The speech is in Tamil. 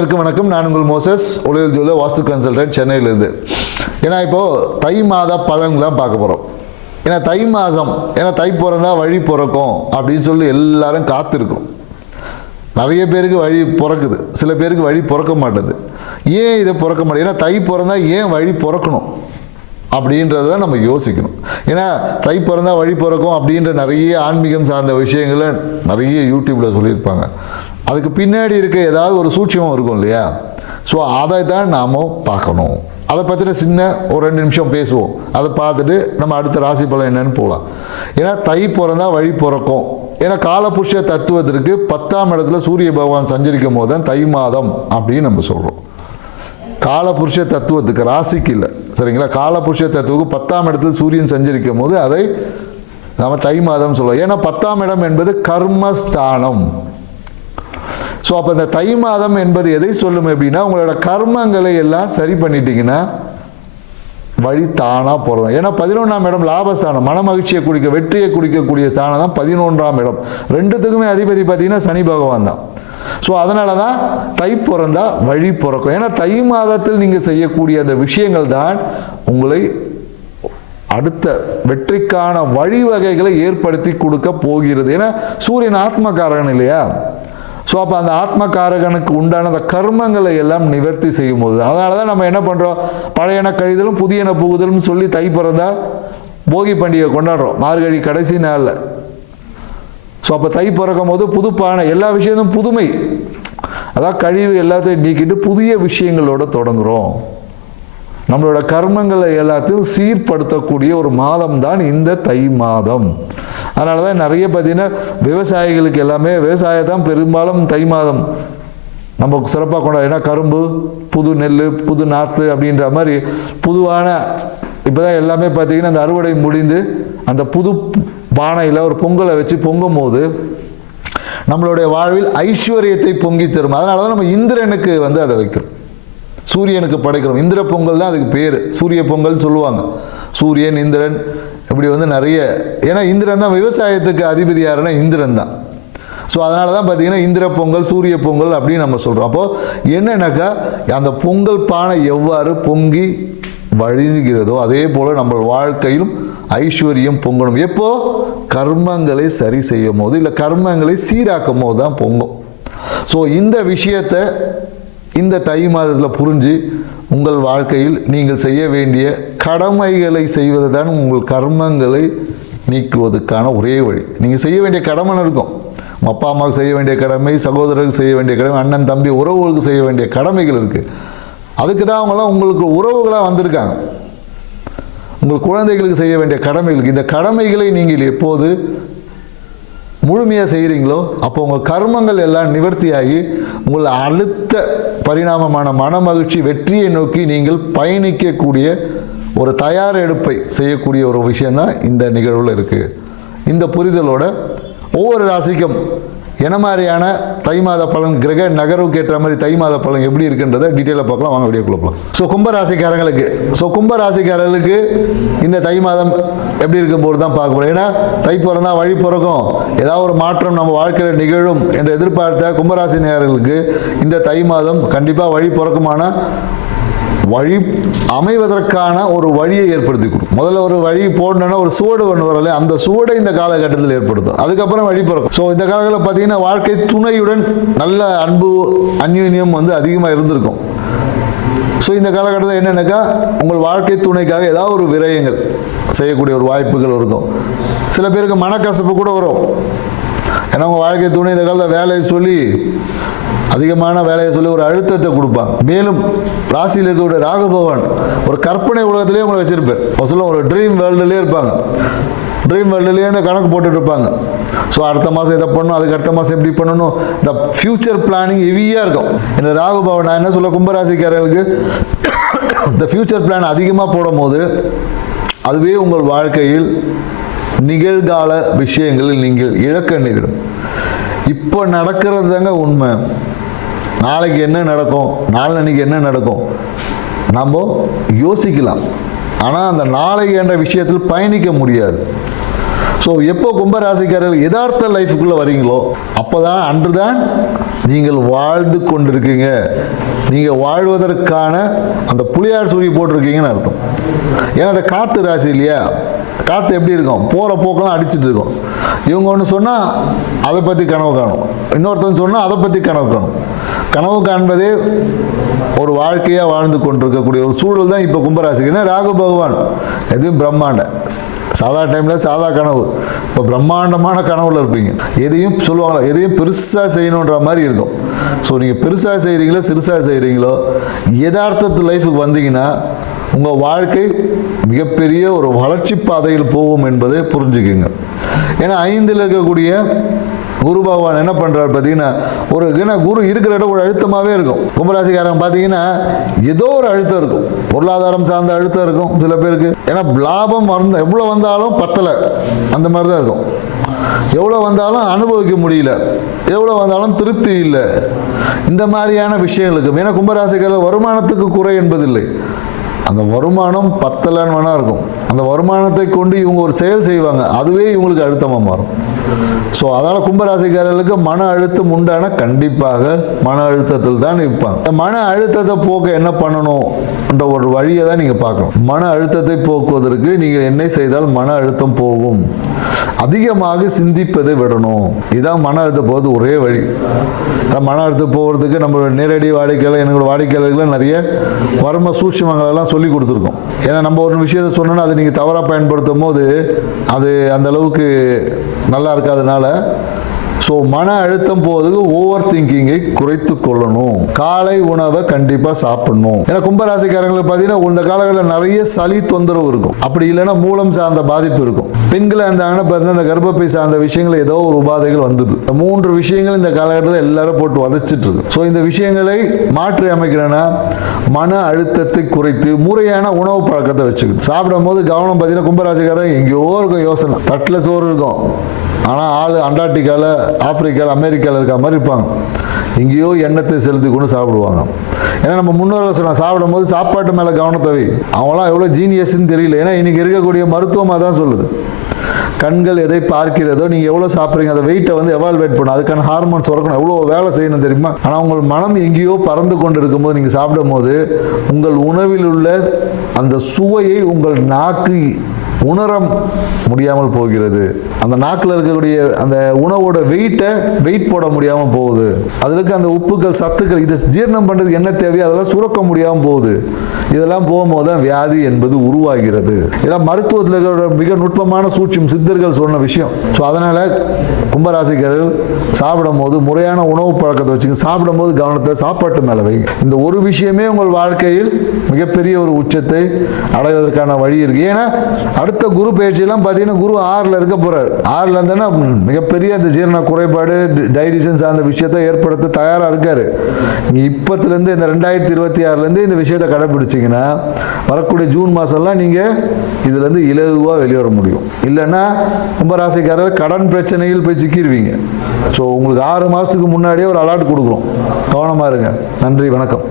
அனைவருக்கும் வணக்கம். நான் உங்கள் மோசஸ், ஒளியல் ஜோல வாஸ்து கன்சல்டன்ட், சென்னையிலிருந்து. ஏன்னா இப்போது தை மாத பலன்கள் தான் பார்க்க போகிறோம். ஏன்னா தை மாதம், ஏன்னா தை பிறந்தா வழி பிறக்கும் அப்படின்னு சொல்லி எல்லாரும் காத்திருக்கிறோம். நிறைய பேருக்கு வழி பிறக்குது, சில பேருக்கு வழி பிறக்க மாட்டேது. ஏன் இதை பிறக்க மாட்டேது? ஏன்னா தை பிறந்தா ஏன் வழி பிறக்கணும் அப்படின்றத நம்ம யோசிக்கணும். ஏன்னா தை பிறந்தா வழி பிறக்கும் அப்படின்ற நிறைய ஆன்மீகம் சார்ந்த விஷயங்களை நிறைய யூடியூப்பில் சொல்லியிருப்பாங்க. அதுக்கு பின்னாடி இருக்க ஏதாவது ஒரு சூட்சமும் இருக்கும் இல்லையா? ஸோ அதை தான் நாம் பார்க்கணும். அதை பற்றின சின்ன ஒரு 2 நிமிஷம் பேசுவோம். அதை பார்த்துட்டு நம்ம அடுத்த ராசி பலன் என்னன்னு போகலாம். ஏன்னா தை பிறந்தா வழி பிறக்கும். ஏன்னா காலபுருஷ தத்துவத்திற்கு 10ஆம் இடத்துல சூரிய பகவான் சஞ்சரிக்கும் போது தான் தை மாதம் அப்படின்னு நம்ம சொல்கிறோம். காலபுருஷ தத்துவத்துக்கு, ராசிக்கு இல்லை, சரிங்களா? காலபுருஷ தத்துவத்துக்கு 10ஆம் இடத்துல சூரியன் சஞ்சரிக்கும் போது அதை நம்ம தை மாதம் சொல்லுவோம். ஏன்னா 10ஆம் இடம் என்பது கர்மஸ்தானம். ஸோ அப்போ இந்த தை மாதம் என்பது எதை சொல்லும் அப்படின்னா, உங்களோட கர்மங்களை எல்லாம் சரி பண்ணிட்டீங்கன்னா வழி தானாக போகிறோம். ஏன்னா 11ஆம் இடம் லாபஸ்தானம், மன மகிழ்ச்சியை குடிக்க, வெற்றியை குடிக்கக்கூடிய ஸ்தானம் தான் 11ஆம் இடம். ரெண்டுத்துக்குமே அதிபதி பார்த்தீங்கன்னா சனி பகவான் தான். ஸோ அதனால தான் தை பிறந்தா வழி பிறக்கும். ஏன்னா தை மாதத்தில் நீங்கள் செய்யக்கூடிய அந்த விஷயங்கள் தான் உங்களை அடுத்த வெற்றிக்கான வழிவகைகளை ஏற்படுத்தி கொடுக்க போகிறது. ஏன்னா சூரியன் ஆத்மகாரகன் இல்லையா? ஸோ அப்போ அந்த ஆத்மகாரகனுக்கு உண்டான அந்த கர்மங்களை எல்லாம் நிவர்த்தி செய்யும் போது, அதனால தான் நம்ம என்ன பண்ணுறோம், பழையன கழிதலும் புதியன புகுதலும் சொல்லி தை பிறந்தா போகி பண்டிகை கொண்டாடுறோம், மார்கழி கடைசி நாளில். ஸோ அப்போ தை பிறக்கும் போது புதுப்பான எல்லா விஷயமும் புதுமை, அதான் கழிவு எல்லாத்தையும் நீக்கிட்டு புதிய விஷயங்களோட தொடங்குகிறோம். நம்மளோட கர்மங்களை எல்லாத்தையும் சீர்படுத்தக்கூடிய ஒரு மாதம் தான் இந்த தை மாதம். அதனால தான் நிறைய பார்த்தீங்கன்னா விவசாயிகளுக்கு எல்லாமே விவசாயத்தான் பெரும்பாலும் தை மாதம் நம்ம சிறப்பாக கொண்டாடு. ஏன்னா கரும்பு, புது நெல், புது நாற்று அப்படின்ற மாதிரி புதுவான இப்போ தான் எல்லாமே பார்த்தீங்கன்னா அந்த அறுவடை முடிந்து அந்த புது பானையில் ஒரு பொங்கலை வச்சு பொங்கும் போது நம்மளுடைய வாழ்வில் ஐஸ்வர்யத்தை பொங்கி தரும். அதனால தான் நம்ம இந்திரனுக்கு அதை வைக்கிறோம், சூரியனுக்கு படைக்கிறோம். இந்திர பொங்கல் தான் அதுக்கு பேர், சூரிய பொங்கல் சொல்லுவாங்க. சூரியன், இந்திரன், இப்படி நிறைய. ஏன்னா இந்திரன் தான் விவசாயத்துக்கு அதிபதி. யாருன்னா இந்திரன் தான். ஸோ அதனால தான் பார்த்தீங்கன்னா இந்திர பொங்கல், சூரிய பொங்கல் அப்படின்னு நம்ம சொல்கிறோம். அப்போது என்னன்னாக்கா அந்த பொங்கல் பானை எவ்வாறு பொங்கி வழிகிறதோ அதே போல் நம்ம வாழ்க்கையிலும் ஐஸ்வர்யம் பொங்கணும். எப்போ கர்மங்களை சரி செய்யும் போது, இல்லை கர்மங்களை சீராக்கும் போது தான் பொங்கும். ஸோ இந்த விஷயத்தை இந்த தை மாதத்தில் புரிஞ்சு உங்கள் வாழ்க்கையில் நீங்கள் செய்ய வேண்டிய கடமைகளை செய்வது தான் உங்கள் கர்மங்களை நீக்குவதற்கான ஒரே வழி. நீங்கள் செய்ய வேண்டிய கடமை இருக்கும். அப்பா அம்மாவுக்கு செய்ய வேண்டிய கடமை, சகோதரருக்கு செய்ய வேண்டிய கடமை, அண்ணன் தம்பி உறவுகளுக்கு செய்ய வேண்டிய கடமைகள் இருக்குது. அதுக்கு தான் அவங்களாம் உங்களுக்கு உறவுகளாக வந்திருக்காங்க. உங்கள் குழந்தைகளுக்கு செய்ய வேண்டிய கடமைகளுக்கு, இந்த கடமைகளை நீங்கள் எப்போது முழுமையாக செய்கிறீங்களோ அப்போ உங்கள் கர்மங்கள் எல்லாம் நிவர்த்தியாகி உங்கள் அடுத்த பரிணாமமான மன மகிழ்ச்சி, வெற்றியை நோக்கி நீங்கள் பயணிக்கக்கூடிய ஒரு தயார் எடுப்பை செய்யக்கூடிய ஒரு விஷயந்தான் இந்த நிகழ்வில் இருக்குது. இந்த புரிதலோட ஒவ்வொரு ராசிக்கும் என்ன மாதிரியான தை மாத பலன், கிரக நகர்வுக்கு ஏற்ற மாதிரி தை மாத பலன் எப்படி இருக்குன்றதை டீட்டெயிலாக பார்க்கலாம். வாங்க வீடியோக்குள்ள போகலாம். ஸோ கும்பராசிக்காரர்களுக்கு இந்த தை மாதம் எப்படி இருக்கும் போது தான் பார்க்க போகிறோம். ஏன்னா தை பிறந்தா வழி பிறக்கும், ஏதாவது ஒரு மாற்றம் நம்ம வாழ்க்கையில் நிகழும் என்று எதிர்பார்த்த கும்பராசி நேயர்களுக்கு இந்த தை மாதம் கண்டிப்பாக வழி பிறக்குமான வழி அமைவதற்கான ஒரு வழியை ஏற்படுத்தி கொடுக்கும். முதல்ல ஒரு வழி போடணுன்னா ஒரு சுவடு ஒன்று வரல, அந்த சுவடை இந்த காலகட்டத்தில் ஏற்படுத்தும். அதுக்கப்புறம் வழி பிறக்கும். ஸோ இந்த காலங்களில் பார்த்தீங்கன்னா வாழ்க்கை துணையுடன் நல்ல அன்பு, அந்யோன்யம் அதிகமாக இருந்திருக்கும். ஸோ இந்த காலகட்டத்தில் என்னென்னாக்கா உங்கள் வாழ்க்கை துணைக்காக ஏதாவது ஒரு விரயங்கள் செய்யக்கூடிய ஒரு வாய்ப்புகள் இருக்கும். சில பேருக்கு மனக்கசப்பு கூட வரும். ஏன்னா உங்கள் வாழ்க்கை துணை இந்த காலத்தில் வேலையை சொல்லி, அதிகமான வேலையை சொல்லி ஒரு அழுத்தத்தை கொடுப்பாங்க. மேலும் ராசியில் இருக்கக்கூடிய ராகு பகவான் ஒரு கற்பனை உலகத்திலே உங்களை வச்சிருப்பேன். சொல்ல ஒரு ட்ரீம் வேர்ல்டுலேயே இருப்பாங்க. ட்ரீம் வேர்ல்டுலேயே இந்த கணக்கு போட்டுட்டு இருப்பாங்க. ஸோ அடுத்த மாதம் இதை பண்ணணும், அதுக்கு அடுத்த மாதம் எப்படி பண்ணணும், இந்த ஃபியூச்சர் பிளானிங் ஹெவியாக இருக்கும். இந்த ராகு பகவான் நான் என்ன சொல்ல, கும்பராசிக்காரர்களுக்கு இந்த ஃபியூச்சர் பிளான் அதிகமாக போடும் போது அதுவே உங்கள் வாழ்க்கையில் நிகழ்கால விஷயங்களில் நீங்கள் இழக்க நேரிடும். இப்போ நடக்கிறது தாங்க உண்மை. நாளைக்கு என்ன நடக்கும், நாளன்னைக்கு என்ன நடக்கும் நம்ம யோசிக்கலாம். ஆனால் அந்த நாளை என்ற விஷயத்தில் பயணிக்க முடியாது. ஸோ எப்போ கும்பராசிக்காரர்கள் யதார்த்த லைஃபுக்குள்ளே வரீங்களோ அப்போதான் அன்றுதான் நீங்கள் வாழ்ந்து கொண்டிருக்கீங்க, நீங்கள் வாழ்வதற்கான அந்த புளியார் சுழி போட்டிருக்கீங்கன்னு அர்த்தம். ஏன்னா அந்த காற்று ராசி இல்லையா, காற்று எப்படி இருக்கும், போகிற போக்கெல்லாம் அடிச்சுட்டு இருக்கும். இவங்க ஒன்று சொன்னால் அதை பற்றி கனவு காணும், இன்னொருத்தவங்க சொன்னால் அதை பற்றி கனவு காணும். கனவு காண்பதே ஒரு வாழ்க்கையாக வாழ்ந்து கொண்டிருக்கக்கூடிய ஒரு சூழல் தான் இப்போ கும்பராசிக்கு. ஏன்னா ராகு பகவான் எதுவும் பிரம்மாண்ட, சாதா டைமில் சாதா கனவு, இப்போ பிரம்மாண்டமான கனவுல இருப்பீங்க. எதையும் சொல்லுவாங்களா, எதையும் பெருசாக செய்யணுன்ற மாதிரி இருக்கும். ஸோ நீங்கள் பெருசாக செய்கிறீங்களோ சிறுசாக செய்கிறீங்களோ யதார்த்தத்து லைஃபுக்கு வந்தீங்கன்னா உங்கள் வாழ்க்கை மிகப்பெரிய ஒரு வளர்ச்சி பாதையில் போகும் என்பதை புரிஞ்சுக்குங்க. ஏன்னா 5ல் இருக்கக்கூடிய குரு பகவான் என்ன பண்ணுறாரு பார்த்தீங்கன்னா, ஏன்னா குரு இருக்கிற இடம் ஒரு அழுத்தமாகவே இருக்கும். கும்பராசிக்காரங்க பார்த்தீங்கன்னா ஏதோ ஒரு அழுத்தம் இருக்கும், பொருளாதாரம் சார்ந்த அழுத்தம் இருக்கும் சில பேருக்கு. ஏன்னா லாபம் எவ்வளோ வந்தாலும் பத்தலை, அந்த மாதிரி தான் இருக்கும். எவ்வளோ வந்தாலும் அனுபவிக்க முடியல, எவ்வளோ வந்தாலும் திருப்தி இல்லை, இந்த மாதிரியான விஷயங்களுக்கு. ஏன்னா கும்பராசிக்காரர் வருமானத்துக்கு குறை என்பதில்லை, அந்த வருமானம் பத்தலன்னு வேணா இருக்கும். அந்த வருமானத்தை கொண்டு இவங்க ஒரு செயல் செய்வாங்க, அதுவே இவங்களுக்கு அழுத்தமாக மாறும். ஸோ அதனால் கும்பராசிக்காரர்களுக்கு மன அழுத்தம் உண்டான கண்டிப்பாக மன அழுத்தத்தில் தான் இருப்பாங்க. இந்த மன அழுத்தத்தை போக்க என்ன பண்ணணும் என்ற ஒரு வழியை தான் நீங்கள் பார்க்கணும். மன அழுத்தத்தை போக்குவதற்கு நீங்கள் என்ன செய்தால் மன அழுத்தம் போகும், அதிகமாக சிந்திப்பதை விடணும். இதுதான் மன அழுத்தம் போகிறது ஒரே வழி. மன அழுத்தம் போகிறதுக்கு நம்ம நேரடி வாடிக்கையாளர், எங்களோட வாடிக்கையாளர்கள் நிறைய வர்ம சூட்சுமங்களெல்லாம் சொல்லி கொடுத்துருக்கோம். ஏன்னா நம்ம ஒரு விஷயத்தை சொன்னோன்னா அதை நீங்கள் தவறாக பயன்படுத்தும் போது அது அந்த அளவுக்கு நல்லா இருக்காதனால, ஸோ மன அழுத்தம் போவதுக்கு ஓவர் திங்கிங்கை குறைத்து கொள்ளணும். காலை உணவை கண்டிப்பாக சாப்பிடணும். ஏன்னா கும்பராசிக்காரங்களுக்கு பார்த்தீங்கன்னா இந்த காலங்களில் நிறைய சளி தொந்தரவு இருக்கும், அப்படி இல்லைன்னா மூலம் சார்ந்த பாதிப்பு இருக்கும். பெண்களை இருந்தாங்கன்னா பார்த்தீங்கன்னா இந்த கர்ப்பப்பை சார்ந்த விஷயங்கள் ஏதோ ஒரு உபாதைகள் வந்தது. 3 விஷயங்கள் இந்த காலகட்டத்தில் எல்லாரும் போட்டு வதச்சிட்டு இருக்கு. ஸோ இந்த விஷயங்களை மாற்றி அமைக்கிறேன்னா மன அழுத்தத்தை குறைத்து முறையான உணவு பழக்கத்தை வச்சுக்கணும். சாப்பிடும் போது கவனம் பார்த்தீங்கன்னா கும்பராசிக்காரர் எங்கேயோ இருக்கும் யோசனை, தட்டில் சோறு இருக்கும், ஆனால் ஆள் அண்டார்டிகாவில், ஆப்பிரிக்காவில், அமெரிக்காவில் இருக்க மாதிரி இருப்பாங்க. எங்கேயோ எண்ணத்தை செலுத்தி கொண்டு சாப்பிடுவாங்க. ஏன்னா நம்ம முன்னோர்கள் சொன்னால் சாப்பிடும் போது சாப்பாட்டு மேலே கவனத்தை வை. அவங்களாம் எவ்வளோ ஜீனியஸ்ன்னு தெரியல. ஏன்னா இன்றைக்கி இருக்கக்கூடிய மருத்துவமாக தான் சொல்லுது, கண்கள் எதை பார்க்கிறதோ நீங்கள் எவ்வளோ சாப்பிட்றீங்க அதை வெயிட்டை வந்து எவால்வேட் பண்ணணும், அதுக்கான ஹார்மோன்ஸ் சுரக்கணும், எவ்வளோ வேலை செய்யணும் தெரியுமா. ஆனால் உங்கள் மனம் எங்கேயோ பறந்து கொண்டு இருக்கும்போது நீங்கள் சாப்பிடும் போது உங்கள் உணவில் உள்ள அந்த சுவையை உங்கள் நாக்கு உணர முடியாமல் போகிறது. அந்த நாக்கில் இருக்கக்கூடிய அந்த உணவோட வெயிட் போட முடியாமல் போகுது. அதுக்கு அந்த உப்புகள், சத்துக்கள், இதை ஜீரணம் பண்ணுறதுக்கு என்ன தேவையோ அதெல்லாம் சுரக்க முடியாமல் போகுது. இதெல்லாம் போகும்போது தான் வியாதி என்பது உருவாகிறது. இதெல்லாம் மருத்துவத்தில் இருக்கிற மிக நுட்பமான சூட்சம், சித்தர்கள் சொன்ன விஷயம். ஸோ அதனால் கும்பராசிக்காரர்கள் சாப்பிடும் போது முறையான உணவு பழக்கத்தை வச்சுங்க. சாப்பிடும் போது கவனத்தை சாப்பாட்டு மேலே வைங்க. இந்த ஒரு விஷயமே உங்கள் வாழ்க்கையில் மிகப்பெரிய ஒரு உச்சத்தை அடைவதற்கான வழி இருக்குது. ஏன்னா அடுத்த குரு பயிற்சியெல்லாம் பார்த்தீங்கன்னா குரு 6ல் இருக்க போகிறார். 6ல் இருந்தேன்னா மிகப்பெரிய அந்த ஜீரண குறைபாடு, டைஜஷன் சார்ந்த விஷயத்தை ஏற்படுத்த தயாராக இருக்கார். நீங்கள் இப்போத்துலேருந்து இந்த 2026லேருந்து இந்த விஷயத்தை கடைப்பிடிச்சிங்கன்னா வரக்கூடிய ஜூன் மாதம்லாம் நீங்கள் இதுலேருந்து இலகுவாக வெளியே வர முடியும். இல்லைன்னா கும்பராசிக்காரர்கள் கடன் பிரச்சனையில் போய் சிக்கிடுவீங்க. ஸோ உங்களுக்கு 6 மாதத்துக்கு முன்னாடியே ஒரு அலர்ட் கொடுக்குறோம், கவனமாக இருங்க. நன்றி, வணக்கம்.